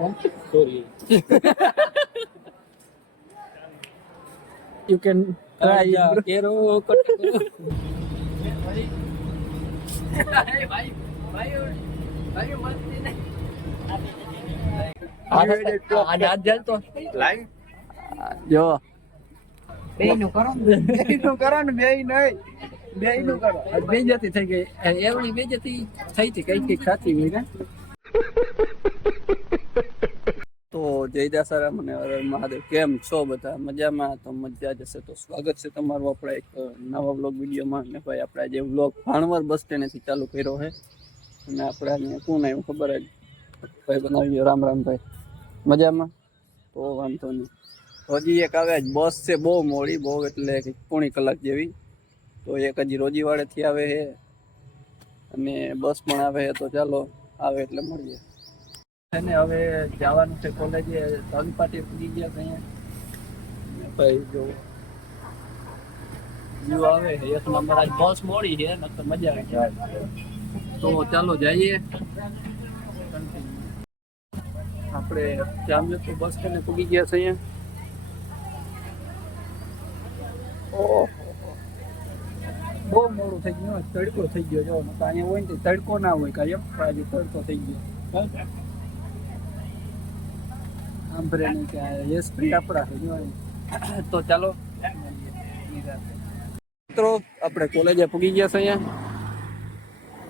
Sorry. You can try it, bro. Quiero હાથ જલતો live જો બેયનું કરો ને બેયનું કરો બેજતી થઈ ગઈ એવડી બેજતી થઈ હતી કઈ ખાતી હોય ને તો જય દાસારામ અને હર હર મહાદેવ. કેમ છો બધા? મજામાં? તો મજા જશે. તો સ્વાગત છે તમારું આપણા એક નવા વ્લોગ વિડીયોમાં. ને ભાઈ આપણે જે વ્લોગ ભાણવર બસ સ્ટેન્ડથી ચાલુ કર્યો છે અને આપણે કોણ આવ્યું ખબર જ ભાઈ બનાવી ગયો. રામ રામ ભાઈ, મજામાં? તો વાંધો નહીં. હજી એક આવે બસ છે બહુ મોડી, બહુ એટલે પોણી કલાક જેવી. તો એક હજી રોજીવાડેથી આવે છે અને બસ પણ આવે છે. તો ચાલો આવે એટલે મળીએ. અને હવે જવાનું છે કોલેજે. ધનપાટી પૂરી ગયા અહીંયા ભાઈ જો વ્યૂ આવે છે એક નંબર. આજ બસ મોડી છે ને તો મજા આવે જાય. તો ચાલો જઈએ. આપણે જામજોધપુર બસ સ્ટેન્ડે પૂગી ગયા છે અહીંયા. ઓહો બહુ મોડું થઈ ગયું. તડકો થઈ ગયો જો. અહીંયા હોય ને તડકો ના હોય કાંઈ એમ આજે તડકો થઈ ગયો. સાંભળે નહીં કે એસપી આપણા છે જો. તો ચાલો મિત્રો આપણે કોલેજે પૂગી ગયા છે અહીંયા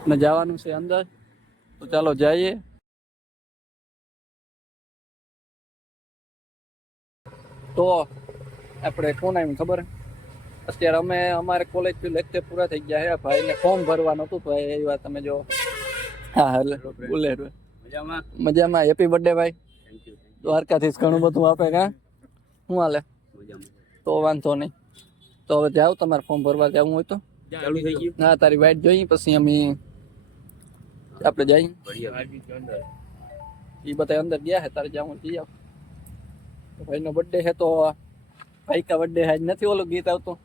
ને જવાનું છે અંદર. તો ચાલો જઈએ. તો આપણે કોણ આવ્યું ખબર? અત્યારે અમે અમારે કોલેજ લેક્ચર પૂરા થઈ ગયા છે. ભાઈને ફોર્મ ભરવાનું હતું તો એ વાત તમે જો. હા એટલે બુલેટ મજામાં મજામાં. હેપી બર્થડે ભાઈ. દ્વારકાથી ઘણું બધું આપે કા શું હાલે? તો વાંધો નહીં. તો હવે જાઓ તમારે ફોર્મ ભરવા જવું હોય તો. ચાલુ થઈ ગયું. ના તારી વાઈટ જોઈએ પછી અમે આપણે જઈએ. એ બધા અંદર ગયા છે. તારે જવું જઈ આવ. ભાઈનો બર્થડે છે તો ભાઈ કા બર્થડે આજ નથી ઓલું ગીત આવતું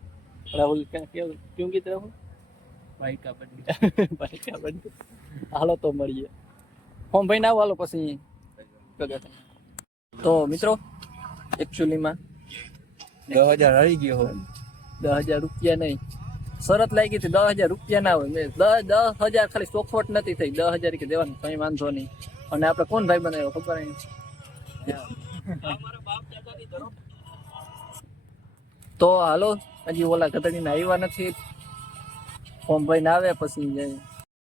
રાહુલ ક્યું ગીત રાહુલ? ભાઈ કા બર્થડે. ભાઈ કા બર્થડે. હાલો તો મળીએ. ફોર્મ ભાઈ ના આવો હાલો પછી. તો મિત્રો એકચ્યુઅલીમાં 10,000 આવી ગયો હોય. 10,000 રૂપિયા નહીં, શરત લાગી હતી 10,000 રૂપિયા ના હોય. મેં 10,000 ખાલી ચોખવટ નથી થઈ. 10,000 કે દેવાનું કઈ વાંધો નહીં. અને આપણે કોણ ભાઈ બનાવ્યો ખબર નહીં. તો હાલો હજી ઓલા ગધડીને આવ્યા નથી. ફોર્મ ભાઈ ના આવે પછી જાય.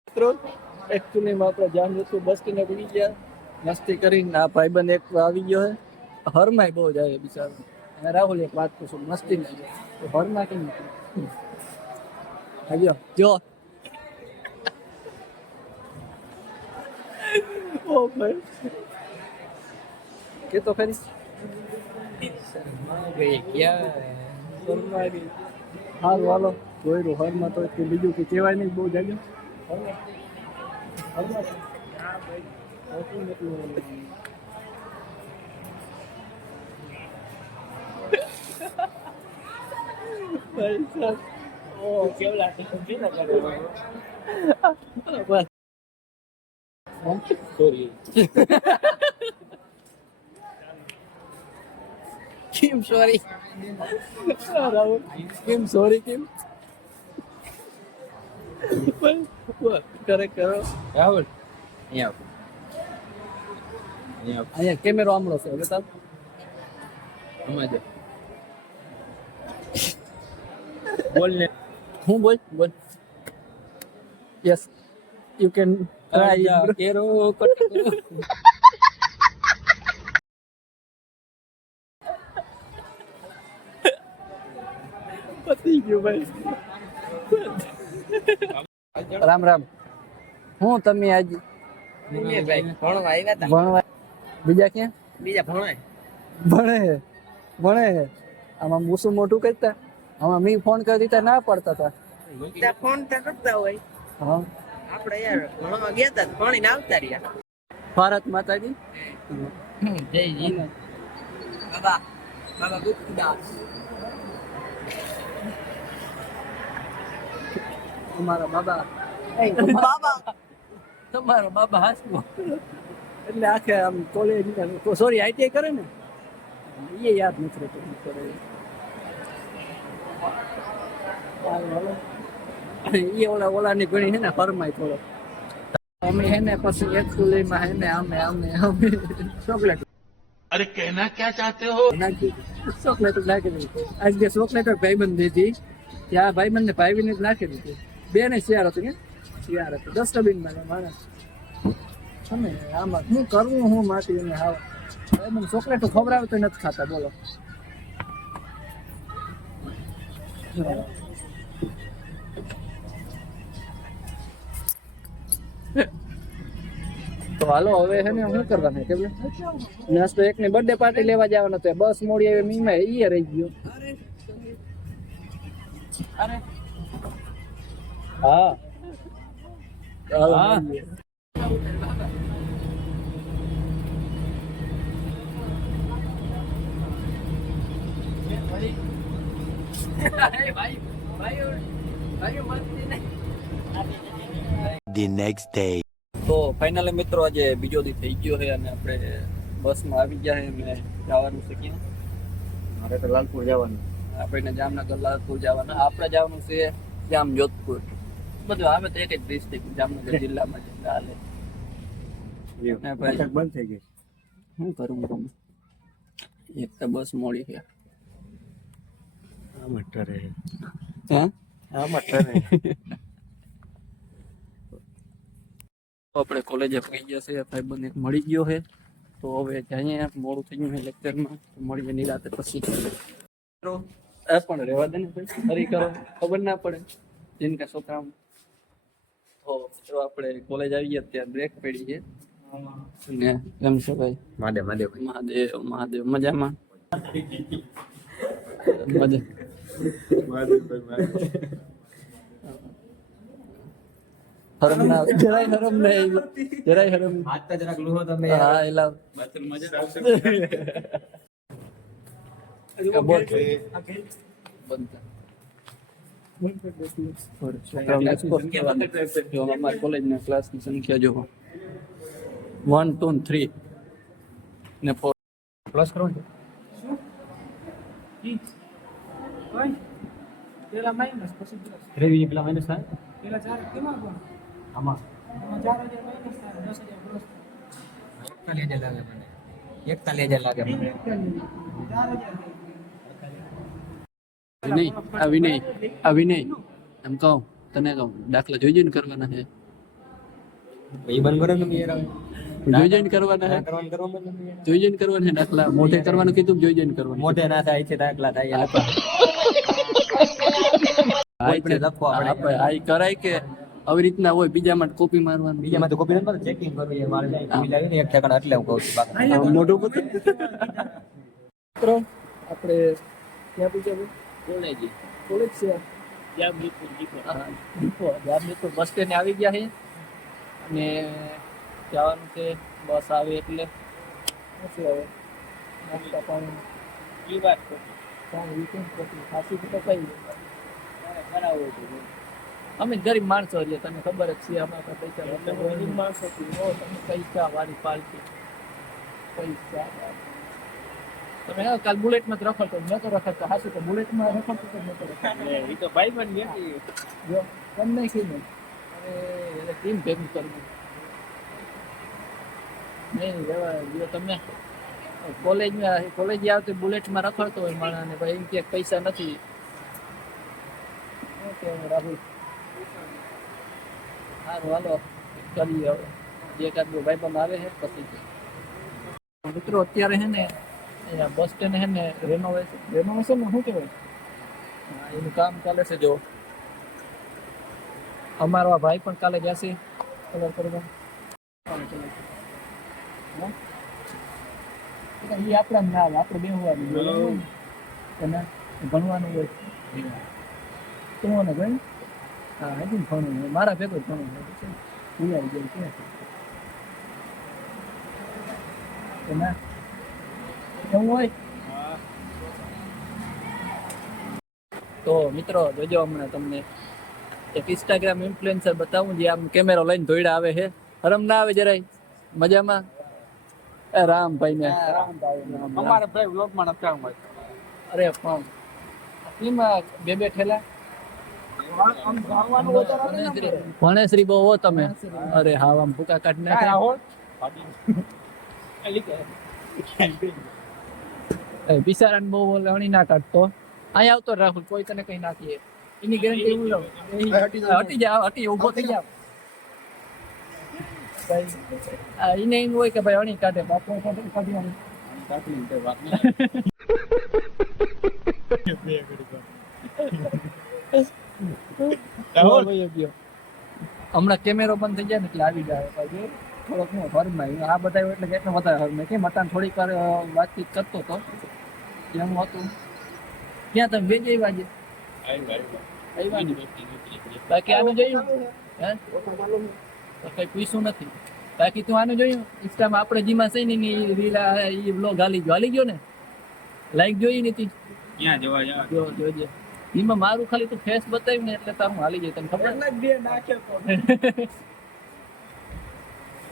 મિત્રો એકચ્યુઅલીમાં આપણે જામજોધપુર બસ સ્ટેન્ડે પડી ગયા મસ્તી કરીને. આ ભાઈબંધ એક આવી ગયો છે. હરમાય બહુ જાય બિચારો. અને રાહુલ એક વાત પૂછું મસ્તી નહીં તો હરમાં કેમ આવ્યો જો. ઓ ભાઈ કે તો ખરી હાલો હાલો જોઈ હરમાં તો બીજું કઈ કહેવાય નહીં. બહુ જાગ્યું Sorry. કેમ સોરી રાહુલ? કેમ સોરી કેમ? કરે કરો રાહુલ અહીંયા કેમેરો આમળો છે હવે તાર આમાં જો બોલ ને. હું બોલ yes you can try. quiero પતી ગયું ભાઈ. રામ રામ. હું તમે આજ ભણવા બીજા ક્યાં ભણે આમાં મૂસું મોટું કરતા આમાં મી ફોન કરી દીધા ના પડતા હતા. ફોન તો કરતા હોય હા આપણે યાર ભણવા ગયા હતા પાણી ના આવતા રહ્યા. ભારત માતાજી જય જી બાબા બાબા ગુપ્તદાસ તમારા બાબા બાબા તમારા બાબા હાસવો એટલે આખે આમ કોલેજ સોરી આઈટીઆઈ કરે ને એ યાદ નથી રહેતું શું કરે એ ઓલાની ઘણી છે ને ફરમાય થોડો અમે હે ને પછી એક સ્કૂલમાં હે ને અમે ચોકલેટ अरे कहना क्या चाहते हो ચોકલેટ નાખી દીધી આજ બે ચોકલેટ ભાઈબંધ દીધી ત્યાં ભાઈબંધ ને ભાઈબીને જ નાખી દીધી બે ને શિયાર હતું કે શિયાર હતું ડસ્ટબિનમાં માણસ અમે આમાં શું કરવું હું માટી એને હાવ ભાઈબંધ ચોકલેટ ખવડાવે તો નથી ખાતા બોલો તો હાલો હવે છે ને શું કરવાનું કે નાસ્તો એકની બર્થડે પાર્ટી લેવા જવાનો તો બસ મોડી આવી મીમાં એ રહી ગયો હા હા The next day. તો ફાઇનલી મિત્રો આજે બીજો દી થઈ ગયો છે અને આપણે બસમાં આવી ગયા છે અને જવાનું છે ક્યાં મારે તો લાલપુર જવાનું. આપણે જામનગર લાલપુર જવાના આપણે જવાનું છે જામ જોધપુર બધું આવે તો એક જ ડિસ્ટ્રિક્ટ જામનગર જિલ્લામાં છે હાલે ને ભાઈ બંધ થઈ ગઈ. શું કરું તમે એક તો બસ મોડી છે આમાં ટરે હા આમાં ટરે આપણે કોલેજે પહોંચી ગયા છે ભાઈબંધ એક મળી ગયો છે તો હવે જઈએ મોડું થઈ ગયું છે લેક્ચરમાં મળીએ નિરાતે પછી એ પણ રહેવા દે ને ભાઈ ફરી કરો ખબર ના પડે જીનકા છોકરા તો મિત્રો આપણે કોલેજ આવી ગયા ત્યાં બ્રેક પડી છે ને કેમ છે ભાઈ મહાદેવ મહાદેવ મહાદેવ મહાદેવ મજામાં મજા હરમ ના જરાય હરમ નહીં જરાય હરમ હાથ તો જરાક લુહો તમે હા એલા બાથરૂમ મજા અમારા કોલેજના ક્લાસની સંખ્યા જો 1 2 3 ને 4 પ્લસ કરો ને પેલા માઇનસ પછી પ્લસ રેવી પેલા માઈનસ થાય પેલા 4 કેમાં પણ આમાં આમાં 4000 માઇનસ થાય 10000 પ્લસ 41,000 લાગે મને 41,000 લાગે મને 4000 નહીં આ વિનય એમ કહું તને કહું દાખલા જોઈ જોઈને કરવાના છે એ બંધ કરો ને યાર જોઈ જોઈને કરવાના છે કરવાનું જોઈ જોઈને કરવાના છે દાખલા મોઢે કરવાનું કીધું જોઈ જોઈને કરવાનું મોઢે ના થાય છે દાખલા થાય આપણે આ કરાય કે આવી રીતના હોય બીજા માટે કોપી મારવાનું બીજામાં તો કોપી નથી ચેકિંગ કરવું એ મારે લાવી ને એક ઠેકાણા એટલે હું કહું છું બાકી મોઢું બધું મિત્રો આપણે ક્યાં પૂછ્યા કોલેજ છે જામનગર બસ સ્ટેન્ડ આવી ગયા છે અને જવાનું છે બસ આવે એટલે શું હવે નાસ્તા પાણી વાત ખાસી તો કઈ અમે ગરીબ માણસો એટલે તને ખબર જ છે અમારા પૈસા ગરીબ માણસો તમે પૈસા વાળી પાલટી પૈસા તમે કાલ બુલેટમાં જ રખડતો નતો રખડતો હાસુ તો બુલેટમાં રખડતો તો નતો રખડતો એ તો ભાઈ બન જો કમ નહીં કીધું હવે કેમ ભેગું કરવું નહીં રેવા જો તમે કોલેજ આવતી બુલેટમાં રખડતો હોય માણસને ભાઈ એમ કે પૈસા નથી રાહુલ સારું હાલો કરીએ હવે એકાદ બે ભાઈ પણ આવે છે પછી મિત્રો અત્યારે છે ને બસ સ્ટેન્ડ છે ને રેનોવેશન શું કહેવાય એનું કામ ચાલે છે જો અમારા ભાઈ પણ કાલે ગયા છે કલર કરવા એ આપણા ના આવે આપણે બેહવાનું ભણવાનું હોય તો ને ભાઈ હા હજી ભણવું હોય મારા ભેગો જ ભણવું હોય ભૂલાઈ જાય છે ના એવું હોય તો મિત્રો જોજો હમણાં તમને એક ઇન્સ્ટાગ્રામ ઇન્ફ્લુએન્સર બતાવું જે આમ કેમેરો લઈને દોડ્યા આવે છે હરમ ના આવે જરાય મજામાં એ રામભાઈ ને અમારે ભાઈ વ્લોગ માં નથી આવવું. અરે પણ એમાં બે ઠેલા આમ ભાવવાનું વધારે આવે ને આપણે. ભણેશ્રી બહુ હો તમે. અરે હા આમ ભૂકા કાઢી કાંઈ નાખે. હોળ. બિચારાને બહુ લણી ના કાઢતો. અહીંયા આવતો રાહુલ કોઈ તને કઈ નાખીએ એની ગેરંટી હું લઉં. હટી જાવ હટી ઊભો થઈ જાવ. એને એમ હોય કે ભાઈ અણી કાઢે બાપુ કાઢી હમણાં કેમેરો બંધ થઈ જાય ને એટલે આવી જાય પછી થોડોક હું ઘરમાં આ બધા એટલે કે એટલો વધારે મેં કેમ હતા થોડીક વાર વાતચીત કરતો હતો એમ હતું. ક્યાં તમે બે જઈ વાજે બાકી આનું જોયું હે કઈ પૂછ્યું નથી. બાકી તું આનું જોયું ઇન્સ્ટામાં આપણે જીમાં છે ને રીલ એ બ્લોગ હાલી ગયો ને લાઈક જોઈ નથી ક્યાં જવા જાવ જોજે એમાં મારું ખાલી તું ફેસ બતાવ્યું ને એટલે તારું હાલી જાય તને ખબર એટલે જ બે નાખ્યો તો.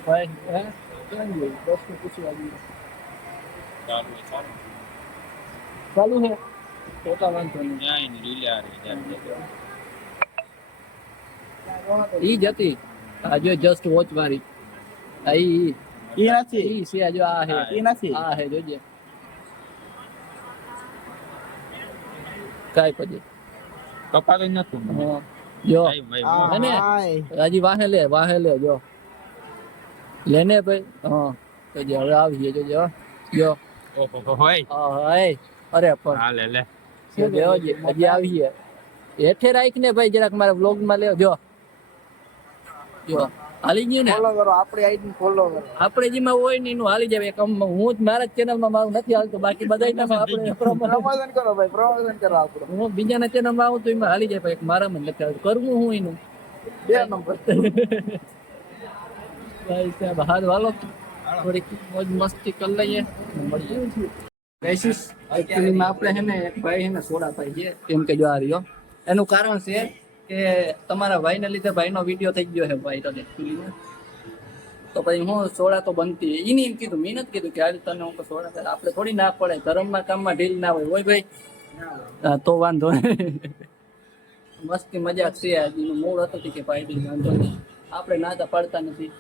ભાઈ હે કેમ જોયું દોસ્તો પૂછવા આવ્યું ચાલુ હે ફોટા વાંધો નહીં ઈ જ હતી આ જો જસ્ટ વોચ વાળી આ ઈ નથી ઈ છે જો આ હે એ નથી આ હે જોજે કાઈ પછી કપાલ નથી હા જો અને હજી વાહે લે જો લેને ભાઈ હા તો જે હવે આવીએ જો ઓહો હોય હા અરે પણ હા લે હજી આવીએ હેઠે રાખ ને ભાઈ જરાક મારા વ્લોગ માં લેવો જો હાલી ગયું ને ફોલો કરો આપણી આઈડી ફોલો કરો. આપણે જેમાં હોય ને એનું હાલી જાય. હું જ મારા ચેનલ માં મારું નથી હાલતું બાકી બધા આપણે પ્રમોશન કરો ભાઈ પ્રમોશન કરો આપણું. હું બીજાના ચેનલ માં આવું તો એમાં હાલી જાય ભાઈ મારામાં નથી હાલતું કરવું હું એનું 2 નંબર. ભાઈ સાહેબ હાલ વાલો થોડીક મોજ મસ્તી કરી લઈએ મળીએ એકચ્યુઅલી આપણે હે ને એક ભાઈ હે ને સોડા પાઈ છે કેમ કે જો આ રહ્યો એનું કારણ છે કે તમારા ભાઈને લીધે ભાઈનો વિડીયો થઈ ગયો છે ભાઈ તને એકચ્યુઅલી તો ભાઈ હું સોડા તો બનતી એને એમ કીધું મેં નથી કીધું કે હાલ તને હું સોડા કરે આપણે થોડી ના પડે ધર્મના કામમાં ઢીલ ના હોય ભાઈ હા, તો વાંધો નહીં. મસ્તી મજાક છે આજનું મૂળ હતું કે ભાઈ બી વાંધો નહીં આપણે ના તો પડતા નથી.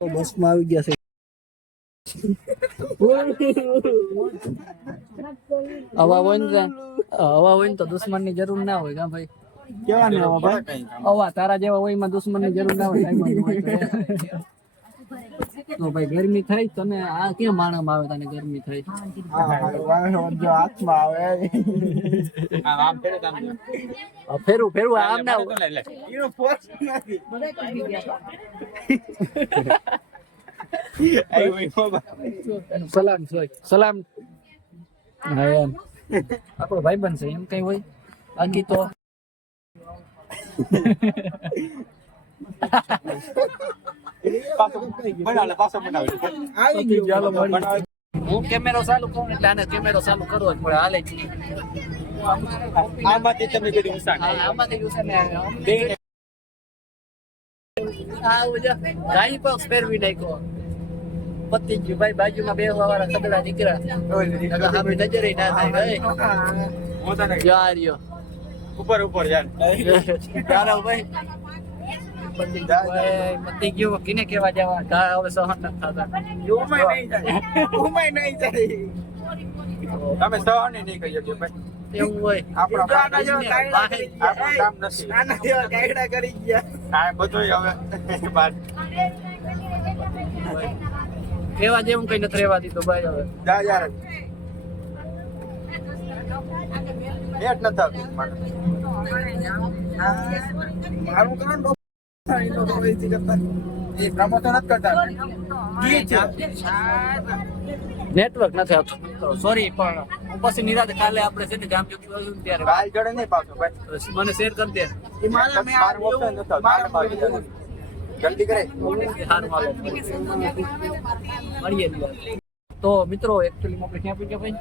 તો બસમાં આવી ગયા છે હવા હોય ને તો દુશ્મનની જરૂર ના હોય કા ભાઈ કેવા ને ભાઈ હવા તારા જેવા હોય એમાં દુશ્મનની જરૂર ના હોય તો ભાઈ ગરમી થઈ તને આ ક્યાં માણસમાં આવે તને ગરમી થઈ જો હાથમાં આવે આમ ફેરે કામ ફેરું આમ ના એનો પોસ્ટ નથી. સલામ હા એમ આપણો ભાઈ બનશે એમ કઈ હોય બાકી તો હું કેમેરો ચાલુ કરું એટલે આને કેમેરો ચાલુ કરવો જ પડે હાલે જ આમાંથી તમે કીધું આમાંથી ગાડી પર ફેરવી નાખ્યો પતિ ગયું ભાઈ બાજુમાં બે વાળા કદડા નીકળ્યા આપણે નજરે ના થાય યાર ઉપર યાર તારા ભાઈ પતિ ગયું કિને કેવા જવા ઘા હવે સહન નથી થતા ઉમાય નહીં જાય. તમે સહન નહીં કરી શકીએ ભાઈ એવું હોય આપણો આના જેવા કાયડા કરી ગયા. આપણું કામ નથી આના જેવા કાયડા કરી ગયા. આ બધું હવે બાદ કેવા જેવું કઈ નથી રેવા દીધું ભાઈ હવે જા યાર નેટ ન થાતું મને મારું કરો ને એનો તો વહીથી કરતા. એ પ્રમોશન નથી કરતા કી છે? નેટવર્ક નથી આવતું સોરી પણ હું પછી નિરાતે કાલે આપણે છે ને ગામ જોતી હોય ત્યારે કાલ જોડે નહીં પાછો ભાઈ મને શેર કરી દે એ મારા મેં આ મારું ઓપ્શન નથી આવતું. જલ્દી કરે સારું હાલો મળીએ તો મિત્રો એકચ્યુઅલી આપણે ક્યાં પૂછ્યા ભાઈ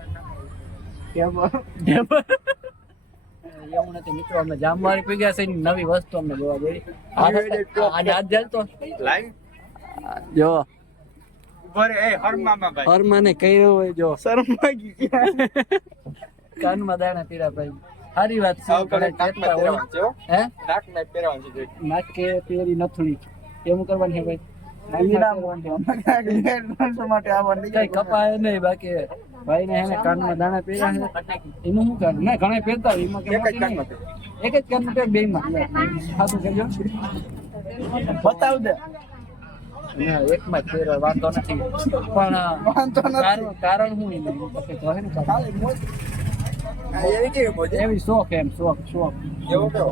એવું નથી મિત્રો અમે જામવાળી પી ગયા છે નવી વસ્તુ અમને જોવા જઈ આજે આજ ચાલતો લાઈવ જો ભરે એ હરમામાં ભાઈ હરમાને કર્યો હોય જો શરમા ગઈ કાનમાં દાણા પીડા ભાઈ સારી વાત છે સાવ ઘણા નાકમાં કહેતા હોય. પહેરવાનું છે હો. હે નાકમાં પહેરવાનું છે નાકે પેરી નથડી એવું કરવાનું છે ભાઈ માટે આવવાનું કઈ કપાય નહીં બાકી ભાઈ ને એને કાનમાં દાણા પહેર્યા છે એનું શું કર ના ઘણા પહેરતા હોય એમાં એક જ કઈ કાનમાં એક જ કાનમાં પહેર બે માં સાચું કહેજો બતાવ દે ના એકમાં જ પહેરે વાંધો નથી પણ કારણ શું એનું પછી કહે ને કારણ. એવી કેવી મોજે એવી શોખ એમ શોખ એવો કેવો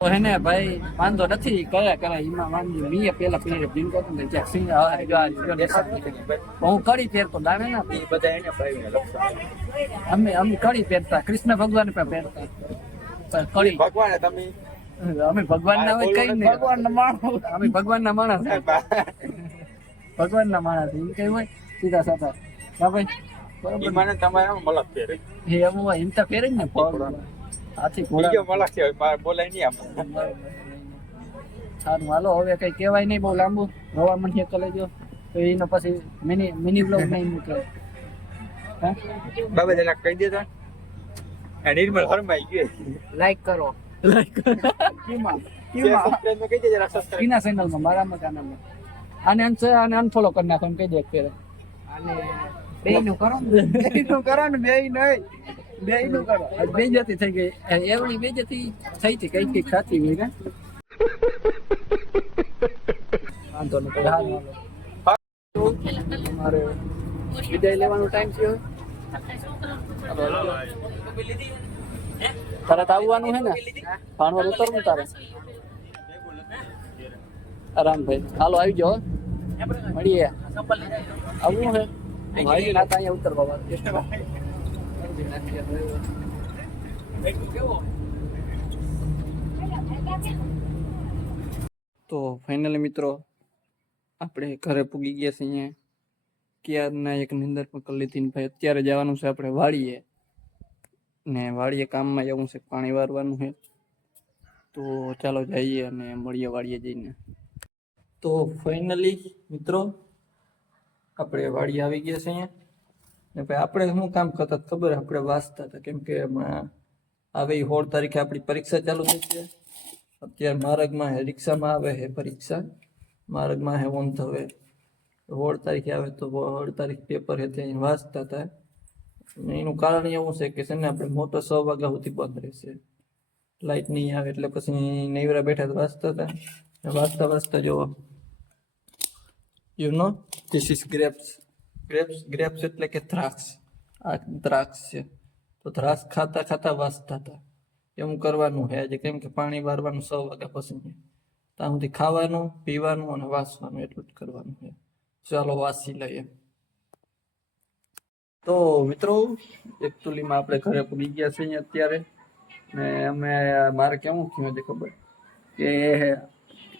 તો હે ને ભાઈ વાંધો નથી કયા એમાં વાંધો મીએ પેલા પીરે ભીન કરતો ને જ્યાં સિંહ આવે જો આ જો દેખાત નથી. હું કડી પહેરતો દાવે ના એ બધા એને ભાઈને લક્ષણ અમે કડી પહેરતા કૃષ્ણ ભગવાન પણ પહેરતા પણ કડી ભગવાને તમે અમે ભગવાન ના હોય કઈ નહીં ભગવાન ના માણસ અમે ભગવાન ના માણસ ભગવાન ના માણસ એમ કઈ હોય સીધા સાધા હા ભાઈ બરોબર ઈ મને તમારે એમ મલક પહેરે હે એમ હોય એમ તો પહેરે જ ને પગ હાથી બીજો ઘોડા મલક છે મારે બોલાય નહીં આપણે સારું હાલો હવે કઈ કહેવાય નહીં બહુ લાંબુ રવા મંડીએ કરી લેજો તો એનો પછી મિની બ્લોગ નહીં મૂકે હા બાબા જરા કહી દેતા આ નિર્મલ હરમાઈ ગયો લાઈક કરો કીમાં સબસ્ક્રાઇબ કહી દે જરા સબસ્ક્રાઇબ કીના ચેનલમાં મારામાં કાનામાં આને અનફોલો કરી નાખો એમ કહી દે ફેર આને બેયનું કરો ને બેયનું કરો ને બેય નહીં બેયનું કરો બેજતી થઈ ગઈ એવડી બેજતી થઈ હતી કઈ કઈ ખાતી હોય ને વાંધો નહીં કોઈ હાલ હાલો તમારે વિદાય લેવાનો ટાઈમ થયો તારે તો આવવાનું હે ને ભાણવર ઉતરવું તારે આરામ ભાઈ હાલો આવી જાઓ મળીએ આવવું હે ભાઈ નાતા અહીંયા ઉતર બાબા તો ફાઇનલી મિત્રો આપણે ઘરે પૂગી ગયા છીએ અહીંયા ક્યારના એક નિંદર પણ કરી લીધી ને ભાઈ અત્યારે જવાનું છે આપણે વાડીએ ને વાડીએ કામમાં જવું છે પાણી વારવાનું છે તો ચાલો જઈએ અને મળીએ વાડીએ જઈને તો ફાઇનલી મિત્રો આપણે વાડીએ આવી ગયા છે અહીંયા ને ભાઈ આપણે શું કામ કરતા ખબર આપણે વાંચતા હતા કેમ કે હમણાં આવે 16 તારીખે આપણી પરીક્ષા ચાલુ થઈ છે અત્યારે માર્ગમાં હે રિક્ષામાં આવે છે પરીક્ષા માર્ગમાં હે ઓન થવે 16 તારીખે આવે તો 16 તારીખ પેપર હે ત્યાં વાંચતા હતા એનું કારણ એવું છે કે છે ને આપણે મોટો 6 વાગ્યા સુધી બંધ રહેશે લાઇટ નહીં આવે એટલે પછી નૈવરા બેઠા તો વાંચતા હતા વાંચતા જો you know this is grapes એટલે કે દ્રાક્ષ આ દ્રાક્ષ છે તો દ્રાક્ષ ખાતા ખાતા વાંચતા હતા એવું કરવાનું છે આજે કેમ કે પાણી વારવાનું 6 વાગ્યા પછી ત્યાં સુધી ખાવાનું પીવાનું અને વાંચવાનું એટલું જ કરવાનું છે ચાલો વાંચી લઈએ તો મિત્રો એકચ્યુઅલીમાં આપણે ઘરે પૂગી ગયા છે અહીંયા અત્યારે ને અમે મારે કેવું થયું છે ખબર કે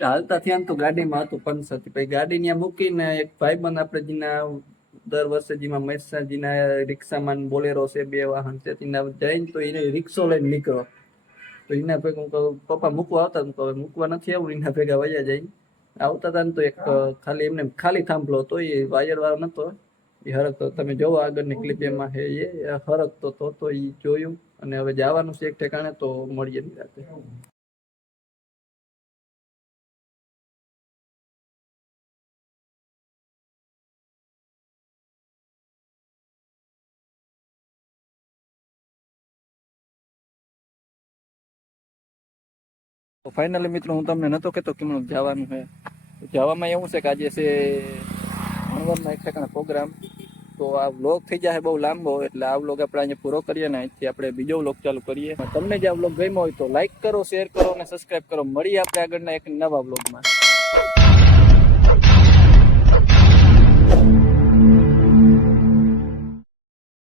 હાલતા થયા ને તો ગાડીમાં હતું પંચરથી પછી ગાડી ત્યાં મૂકીને એક ભાઈબંધ આપણે જેના દર વર્ષે જેમાં મહેસાજીના રિક્ષામાં બોલેરો છે 2 વાહન છે તેના જઈને તો એને રિક્ષો લઈને નીકળો તો એના ભેગા હું કહું પપ્પા મૂકવા આવતા હું કહું મૂકવા નથી આવું એના ભેગા વયા જાય આવતા હતા ને તો એક ખાલી એમને ખાલી થાંભલો હતો એ વાયર વાળો નતો એ હરકતો તમે જોવો આગળની ક્લિપ એમાં છે એ હરકતો તો એ જોયું અને હવે જવાનું છે એક ઠેકાણે તો મળીએ રાતે તો ફાઇનલી મિત્રો હું તમને નતો કહેતો કે મને જવાનું છે જવામાં એવું છે કે આજે છે ભણવારના એક ઠેકાણે પ્રોગ્રામ તો આ વ્લોગ થઈ જાય બહુ લાંબો એટલે આ વ્લોગ આપણે અહીંયા પૂરો કરીએ ને અહીંથી આપણે બીજો વ્લોગ ચાલુ કરીએ તમને જે આ વ્લોગ ગમ્યો હોય તો લાઈક કરો શેર કરો અને સબસ્ક્રાઈબ કરો મળીએ આપણે આગળના એક નવા વ્લોગમાં